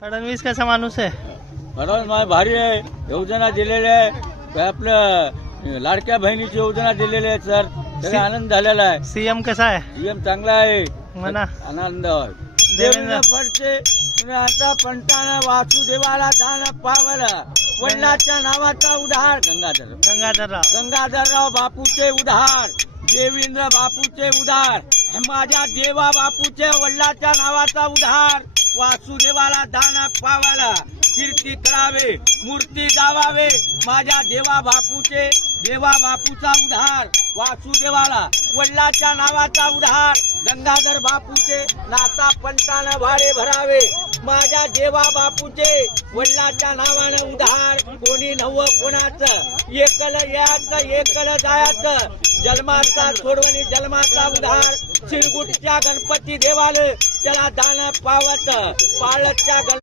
फडणवीस कसा माणूस आहे? फडणवीस भारी आहे. योजना दिलेल्या आहे. आपलं लाडक्या बहिणीची योजना दिलेली आहे सर. त्याचा आनंद झालेला आहे. सीएम कसा आहे? सीएम चांगला आहे. म्हणा. आनंद देवेंद्र पडते आता पंटाना वासुदेवाला दान पावला. वडिलाच्या नावाचा उधार गंगाधरराव बापूचे उधार. देवेंद्र बापूचे उधार. माझ्या देवा बापूचे वडिलाच्या नावाचा उधार. वासुदेवाला दान पावाला. कीर्ती करावे मूर्ती गावावे. माझ्या देवा बापूचा उधार. वासुदेवाला वडिलाच्या नावाचा उधार. गंगाधर बापूचे नाता पंटानं भाडे भरावे. माझ्या देवा बापूचे वडिलाच्या नावानं उधार. कोणी नव्ह कोणाचं एकल याचं एकल जायचं. जन्माचा सोडवणी जन्माचा उधार. शिरगुटच्या गणपती देवाला त्याला दान पावत. पाळच्या